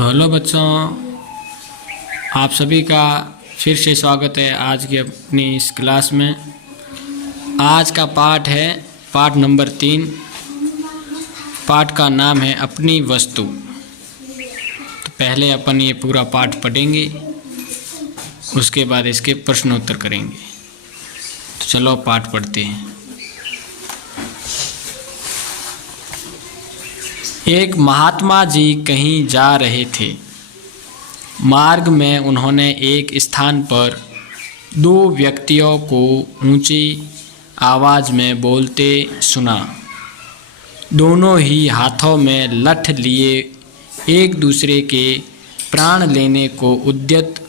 तो हेलो बच्चों, आप सभी का फिर से स्वागत है आज की अपनी इस क्लास में। आज का पाठ है पाठ नंबर 3। पाठ का नाम है अपनी वस्तु। तो पहले अपन ये पूरा पाठ पढ़ेंगे, उसके बाद इसके प्रश्न उत्तर करेंगे। तो चलो पाठ पढ़ते हैं। एक महात्मा जी कहीं जा रहे थे। मार्ग में उन्होंने एक स्थान पर दो व्यक्तियों को ऊंची आवाज़ में बोलते सुना। दोनों ही हाथों में लठ लिए एक दूसरे के प्राण लेने को उद्यत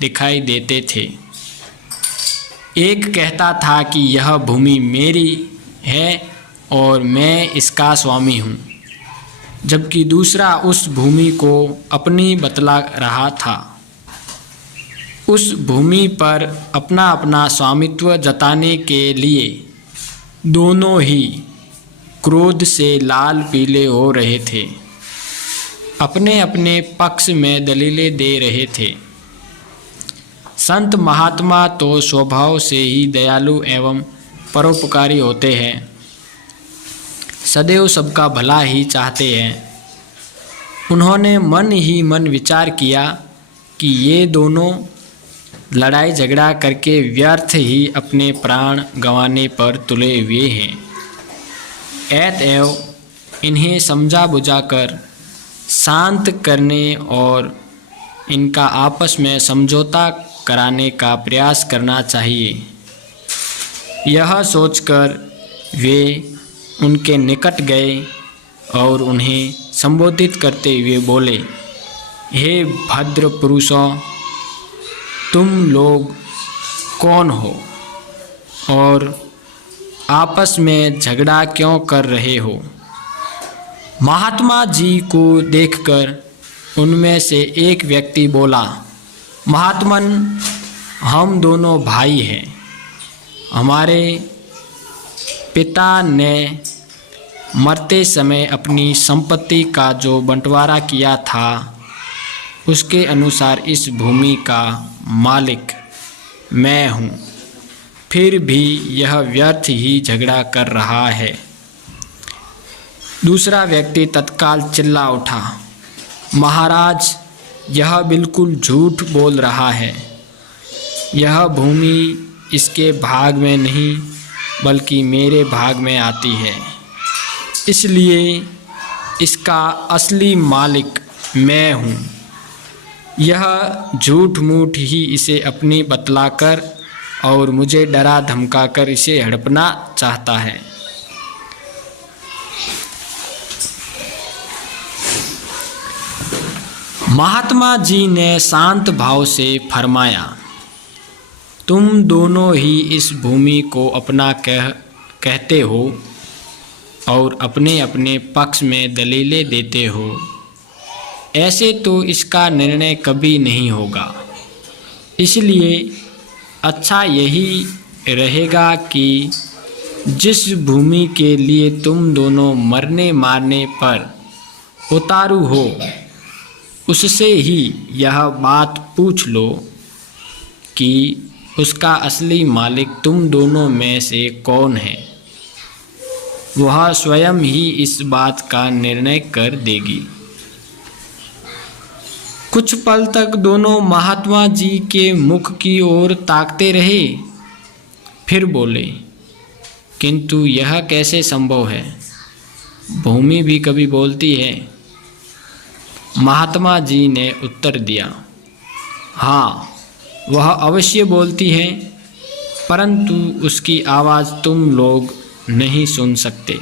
दिखाई देते थे। एक कहता था कि यह भूमि मेरी है और मैं इसका स्वामी हूँ, जबकि दूसरा उस भूमि को अपनी बतला रहा था। उस भूमि पर अपना अपना स्वामित्व जताने के लिए दोनों ही क्रोध से लाल पीले हो रहे थे, अपने अपने पक्ष में दलीलें दे रहे थे। संत महात्मा तो स्वभाव से ही दयालु एवं परोपकारी होते हैं, सदैव सबका भला ही चाहते हैं। उन्होंने मन ही मन विचार किया कि ये दोनों लड़ाई झगड़ा करके व्यर्थ ही अपने प्राण गंवाने पर तुले हुए हैं। अतएव इन्हें समझा बुझाकर शांत करने और इनका आपस में समझौता कराने का प्रयास करना चाहिए। यह सोचकर वे उनके निकट गए और उन्हें संबोधित करते हुए बोले, हे भद्र पुरुषों, तुम लोग कौन हो और आपस में झगड़ा क्यों कर रहे हो? महात्मा जी को देखकर उनमें से एक व्यक्ति बोला, महात्मन, हम दोनों भाई हैं। हमारे पिता ने मरते समय अपनी संपत्ति का जो बंटवारा किया था, उसके अनुसार इस भूमि का मालिक मैं हूँ। फिर भी यह व्यर्थ ही झगड़ा कर रहा है। दूसरा व्यक्ति तत्काल चिल्ला उठा, महाराज, यह बिल्कुल झूठ बोल रहा है। यह भूमि इसके भाग में नहीं बल्कि मेरे भाग में आती है, इसलिए इसका असली मालिक मैं हूँ। यह झूठ मूठ ही इसे अपनी बतलाकर और मुझे डरा धमकाकर इसे हड़पना चाहता है। महात्मा जी ने शांत भाव से फरमाया, तुम दोनों ही इस भूमि को अपना कहते हो और अपने अपने पक्ष में दलीलें देते हो। ऐसे तो इसका निर्णय कभी नहीं होगा। इसलिए अच्छा यही रहेगा कि जिस भूमि के लिए तुम दोनों मरने मारने पर उतारू हो, उससे ही यह बात पूछ लो कि उसका असली मालिक तुम दोनों में से कौन है। वह स्वयं ही इस बात का निर्णय कर देगी। कुछ पल तक दोनों महात्मा जी के मुख की ओर ताकते रहे, फिर बोले, किंतु यह कैसे संभव है? भूमि भी कभी बोलती है? महात्मा जी ने उत्तर दिया, हाँ, वह अवश्य बोलती है, परंतु उसकी आवाज़ तुम लोग नहीं सुन सकते।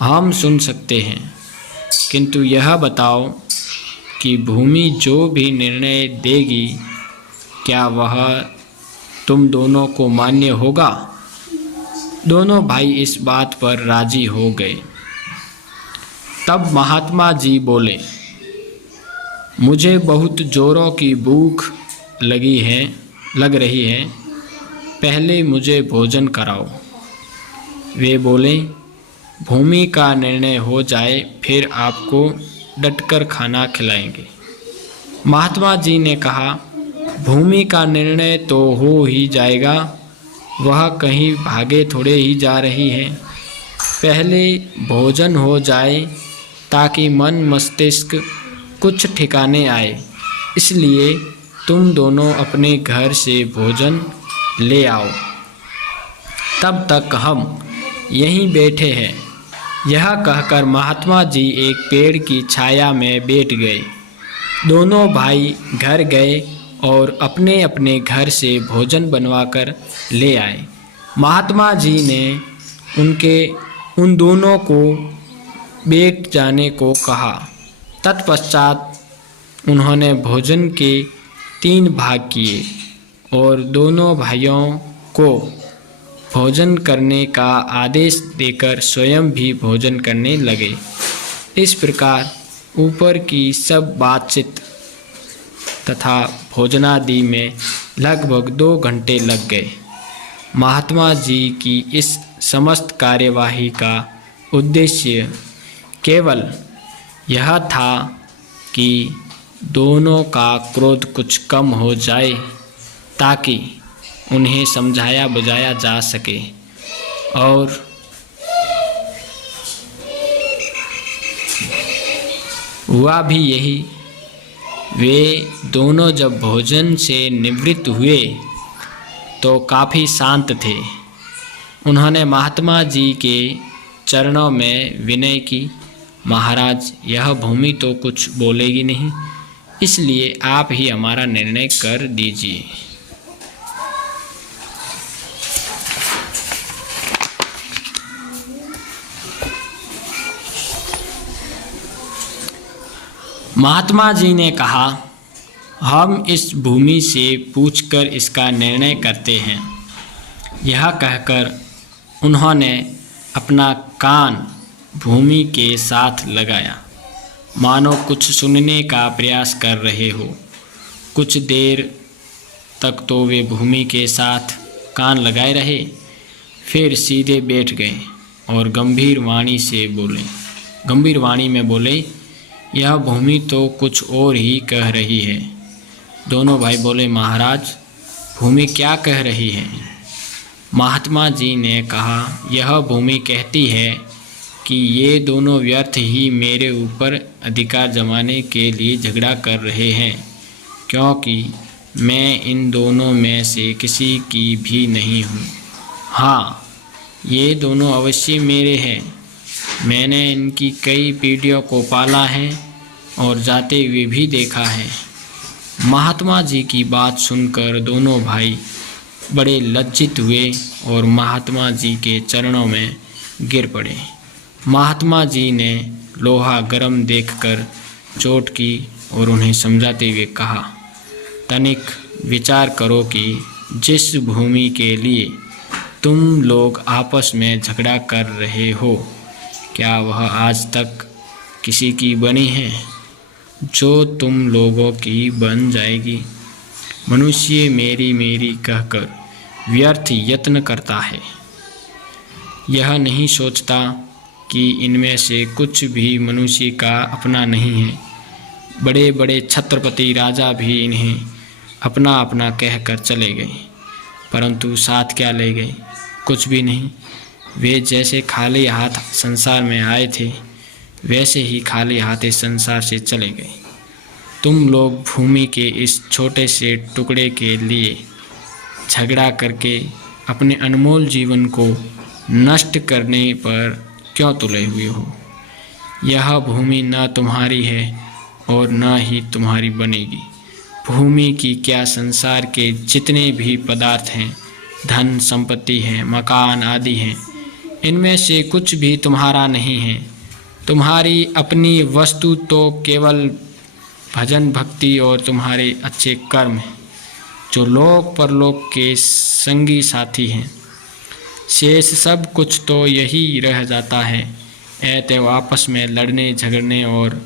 हम सुन सकते हैं, किंतु यह बताओ कि भूमि जो भी निर्णय देगी, क्या वह तुम दोनों को मान्य होगा? दोनों भाई इस बात पर राजी हो गए। तब महात्मा जी बोले, मुझे बहुत जोरों की भूख लग रही है, पहले मुझे भोजन कराओ। वे बोले, भूमि का निर्णय हो जाए फिर आपको डटकर खाना खिलाएंगे। महात्मा जी ने कहा, भूमि का निर्णय तो हो ही जाएगा, वह कहीं भागे थोड़े ही जा रही है। पहले भोजन हो जाए ताकि मन मस्तिष्क कुछ ठिकाने आए, इसलिए तुम दोनों अपने घर से भोजन ले आओ, तब तक हम यहीं बैठे हैं। यह कहकर महात्मा जी एक पेड़ की छाया में बैठ गए। दोनों भाई घर गए और अपने अपने घर से भोजन बनवाकर ले आए। महात्मा जी ने उन दोनों को बैठ जाने को कहा। तत्पश्चात उन्होंने भोजन के 3 भाग किए और दोनों भाइयों को भोजन करने का आदेश देकर स्वयं भी भोजन करने लगे। इस प्रकार ऊपर की सब बातचीत तथा भोजनादि में लगभग 2 घंटे लग गए। महात्मा जी की इस समस्त कार्यवाही का उद्देश्य केवल यह था कि दोनों का क्रोध कुछ कम हो जाए, ताकि उन्हें समझाया बुझाया जा सके। और हुआ भी यही। वे दोनों जब भोजन से निवृत्त हुए तो काफ़ी शांत थे। उन्होंने महात्मा जी के चरणों में विनय की, महाराज, यह भूमि तो कुछ बोलेगी नहीं, इसलिए आप ही हमारा निर्णय कर दीजिए। महात्मा जी ने कहा, हम इस भूमि से पूछकर इसका निर्णय करते हैं। यह कहकर उन्होंने अपना कान भूमि के साथ लगाया, मानो कुछ सुनने का प्रयास कर रहे हो। कुछ देर तक तो वे भूमि के साथ कान लगाए रहे, फिर सीधे बैठ गए और गंभीर वाणी में बोले, यह भूमि तो कुछ और ही कह रही है। दोनों भाई बोले, महाराज, भूमि क्या कह रही है? महात्मा जी ने कहा, यह भूमि कहती है कि ये दोनों व्यर्थ ही मेरे ऊपर अधिकार जमाने के लिए झगड़ा कर रहे हैं, क्योंकि मैं इन दोनों में से किसी की भी नहीं हूँ। हाँ, ये दोनों अवश्य मेरे हैं। मैंने इनकी कई पीढ़ियों को पाला है और जाते हुए भी देखा है। महात्मा जी की बात सुनकर दोनों भाई बड़े लज्जित हुए और महात्मा जी के चरणों में गिर पड़े। महात्मा जी ने लोहा गर्म देखकर चोट की और उन्हें समझाते हुए कहा, तनिक विचार करो कि जिस भूमि के लिए तुम लोग आपस में झगड़ा कर रहे हो, क्या वह आज तक किसी की बनी है जो तुम लोगों की बन जाएगी? मनुष्य मेरी मेरी कहकर व्यर्थ यत्न करता है। यह नहीं सोचता कि इनमें से कुछ भी मनुष्य का अपना नहीं है। बड़े बड़े छत्रपति राजा भी इन्हें अपना अपना कहकर चले गए, परंतु साथ क्या ले गए? कुछ भी नहीं। वे जैसे खाली हाथ संसार में आए थे, वैसे ही खाली हाथ इस संसार से चले गए। तुम लोग भूमि के इस छोटे से टुकड़े के लिए झगड़ा करके अपने अनमोल जीवन को नष्ट करने पर क्यों तुले हुए हो? यह भूमि न तुम्हारी है और न ही तुम्हारी बनेगी। भूमि की क्या, संसार के जितने भी पदार्थ हैं, धन संपत्ति हैं, मकान आदि हैं, इनमें से कुछ भी तुम्हारा नहीं है। तुम्हारी अपनी वस्तु तो केवल भजन भक्ति और तुम्हारे अच्छे कर्म हैं, जो लोक परलोक के संगी साथी हैं। शेष सब कुछ तो यही रह जाता है। अतएव आपस में लड़ने झगड़ने और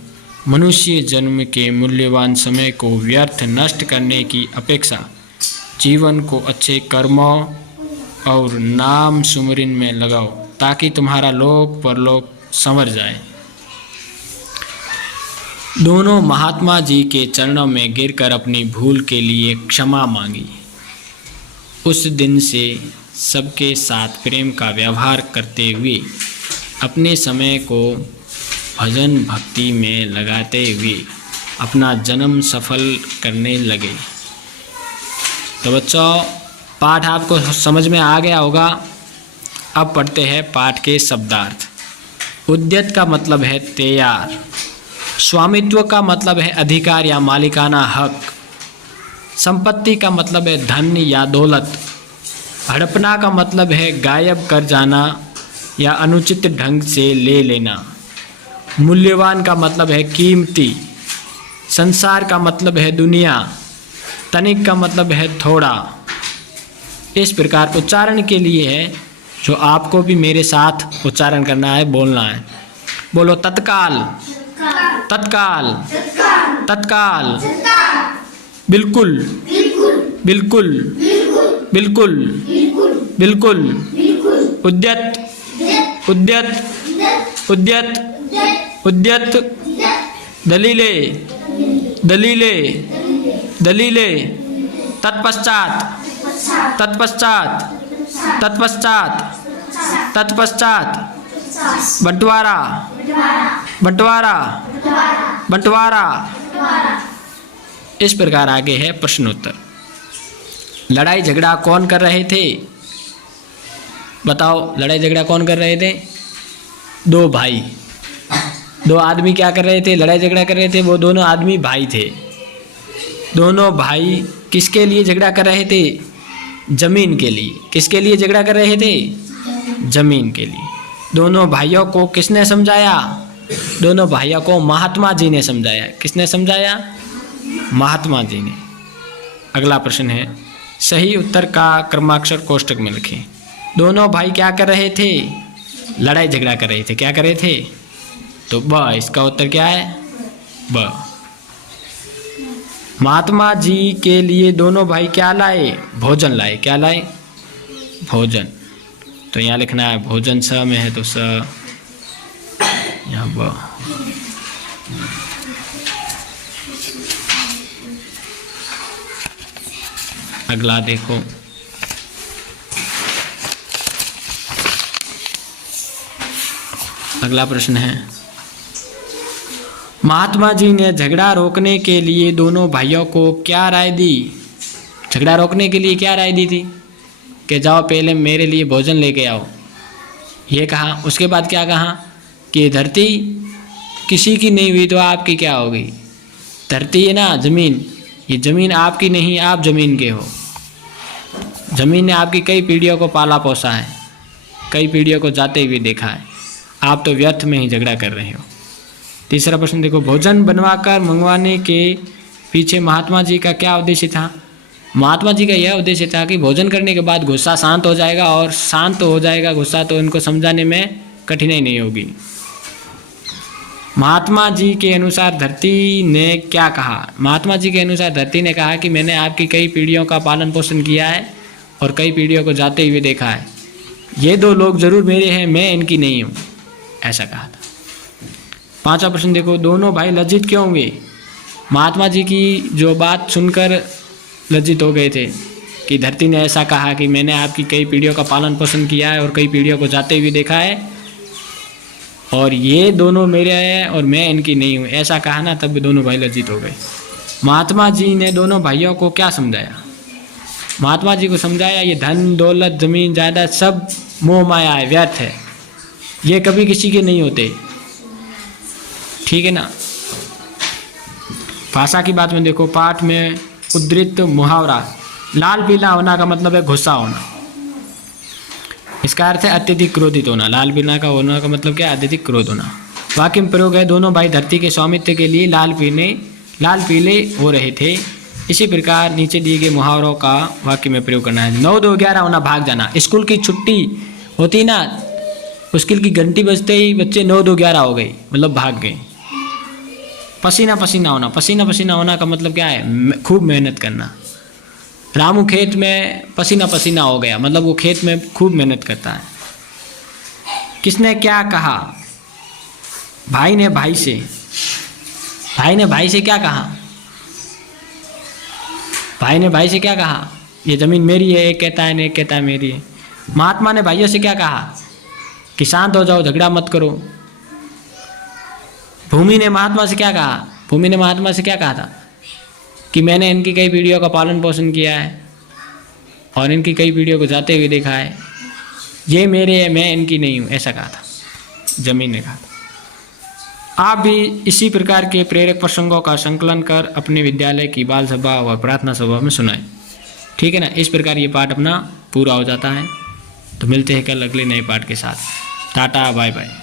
मनुष्य जन्म के मूल्यवान समय को व्यर्थ नष्ट करने की अपेक्षा जीवन को अच्छे कर्मों और नाम सुमरन में लगाओ, ताकि तुम्हारा लोक परलोक संवर जाए। दोनों महात्मा जी के चरणों में गिरकर अपनी भूल के लिए क्षमा मांगी। उस दिन से सबके साथ प्रेम का व्यवहार करते हुए अपने समय को भजन भक्ति में लगाते हुए अपना जन्म सफल करने लगे। तो बच्चों, पाठ आपको समझ में आ गया होगा। अब पढ़ते हैं पाठ के शब्दार्थ। उद्यत का मतलब है तैयार। स्वामित्व का मतलब है अधिकार या मालिकाना हक। संपत्ति का मतलब है धन या दौलत। हड़पना का मतलब है गायब कर जाना या अनुचित ढंग से ले लेना। मूल्यवान का मतलब है कीमती। संसार का मतलब है दुनिया। तनिक का मतलब है थोड़ा। इस प्रकार उच्चारण के लिए है जो आपको भी मेरे साथ उच्चारण करना है, बोलना है। बोलो तत्काल, तत्काल, तत्काल, बिल्कुल, बिल्कुल, बिल्कुल, बिल्कुल, उद्यत, उद्यत, उद्यत, उद्यत, दलीले, दलीले, दलीले, तत्पश्चात, तत्पश्चात, तत्पश्चात, तत्पश्चात, बंटवारा, बंटवारा, बंटवारा। इस प्रकार आगे है प्रश्नोत्तर। लड़ाई झगड़ा कौन कर रहे थे? बताओ, लड़ाई झगड़ा कौन कर रहे थे? दो भाई, दो आदमी क्या कर रहे थे? लड़ाई झगड़ा कर रहे थे। वो दोनों आदमी भाई थे। दोनों भाई किसके लिए झगड़ा कर रहे थे? जमीन के लिए। किसके लिए झगड़ा कर रहे थे? जमीन के लिए। दोनों भाइयों को किसने समझाया? दोनों भाइयों को महात्मा जी ने समझाया। किसने समझाया? महात्मा जी ने। अगला प्रश्न है, सही उत्तर का क्रमाक्षर कोष्टक में लिखें। दोनों भाई क्या कर रहे थे? लड़ाई झगड़ा कर रहे थे। क्या कर रहे थे? तो ब, इसका उत्तर क्या है? ब। महात्मा जी के लिए दोनों भाई क्या लाए? भोजन लाए। क्या लाए? भोजन। तो यहाँ लिखना है भोजन स में है तो स, यहाँ ब। अगला देखो, अगला प्रश्न है, महात्मा जी ने झगड़ा रोकने के लिए दोनों भाइयों को क्या राय दी? झगड़ा रोकने के लिए क्या राय दी थी? कि जाओ पहले मेरे लिए भोजन लेके आओ, ये कहा। उसके बाद क्या कहा? कि धरती किसी की नहीं हुई तो आपकी क्या होगी? धरती है ना, जमीन, ये जमीन आपकी नहीं, आप जमीन के हो। जमीन ने आपकी कई पीढ़ियों को पाला पोसा है, कई पीढ़ियों को जाते हुए देखा है। आप तो व्यर्थ में ही झगड़ा कर रहे हो। तीसरा प्रश्न देखो, भोजन बनवाकर मंगवाने के पीछे महात्मा जी का क्या उद्देश्य था? महात्मा जी का यह उद्देश्य था कि भोजन करने के बाद गुस्सा शांत हो जाएगा, और शांत हो जाएगा गुस्सा तो इनको समझाने में कठिनाई नहीं होगी। महात्मा जी के अनुसार धरती ने क्या कहा? महात्मा जी के अनुसार धरती ने कहा कि मैंने आपकी कई पीढ़ियों का पालन पोषण किया है और कई पीढ़ियों को जाते हुए देखा है। ये दो लोग जरूर मेरे हैं, मैं इनकी नहीं हूँ, ऐसा कहा था। पांचवा प्रश्न देखो, दोनों भाई लज्जित क्यों हुए? महात्मा जी की जो बात सुनकर लज्जित हो गए थे कि धरती ने ऐसा कहा कि मैंने आपकी कई पीढ़ियों का पालन पोषण किया है और कई पीढ़ियों को जाते हुए देखा है, और ये दोनों मेरे हैं और मैं इनकी नहीं हूँ, ऐसा कहा ना, तब भी दोनों भाई लज्जित हो गए। महात्मा जी ने दोनों भाइयों को क्या समझाया? महात्मा जी को समझाया ये धन दौलत जमीन जायदाद सब मोह माया है, व्यर्थ है, ये कभी किसी के नहीं होते। ठीक है ना। भाषा की बात में देखो, पाठ में उद्धृत मुहावरा लाल पीला होना का मतलब है गुस्सा होना। इसका अर्थ है अत्यधिक क्रोधित होना। लाल पीला का होना का मतलब क्या है? अत्यधिक क्रोध होना। वाक्य में प्रयोग है, दोनों भाई धरती के स्वामित्व के लिए लाल पीले हो रहे थे। इसी प्रकार नीचे दिए गए मुहावरों का वाक्य में प्रयोग करना है। 9 2 11 होना, भाग जाना। स्कूल की छुट्टी होती ना, स्कूल की घंटी बजते ही बच्चे 9 2 11 हो गई, मतलब भाग गए। पसीना पसीना होना, पसीना पसीना होना का मतलब क्या है? खूब मेहनत करना। रामू खेत में पसीना पसीना हो गया, मतलब वो खेत में खूब मेहनत करता है। किसने क्या कहा? भाई ने भाई से। भाई ने भाई से क्या कहा? भाई ने भाई से क्या कहा? ये ज़मीन मेरी है, एक कहता है, एक कहता है मेरी है। महात्मा ने भाइयों से क्या कहा? कि शांत हो जाओ, झगड़ा मत करो। भूमि ने महात्मा से क्या कहा? भूमि ने महात्मा से क्या कहा था? कि मैंने इनकी कई पीढ़ियों का पालन पोषण किया है और इनकी कई पीढ़ियों को जाते हुए देखा है, ये मेरे है, मैं इनकी नहीं हूँ, ऐसा कहा था जमीन ने कहा था। आप भी इसी प्रकार के प्रेरक प्रसंगों का संकलन कर अपने विद्यालय की बाल सभा और प्रार्थना सभा में सुनाएं। ठीक है ना। इस प्रकार ये पाठ अपना पूरा हो जाता है। तो मिलते हैं कल अगले नए पाठ के साथ। Tata, bye bye.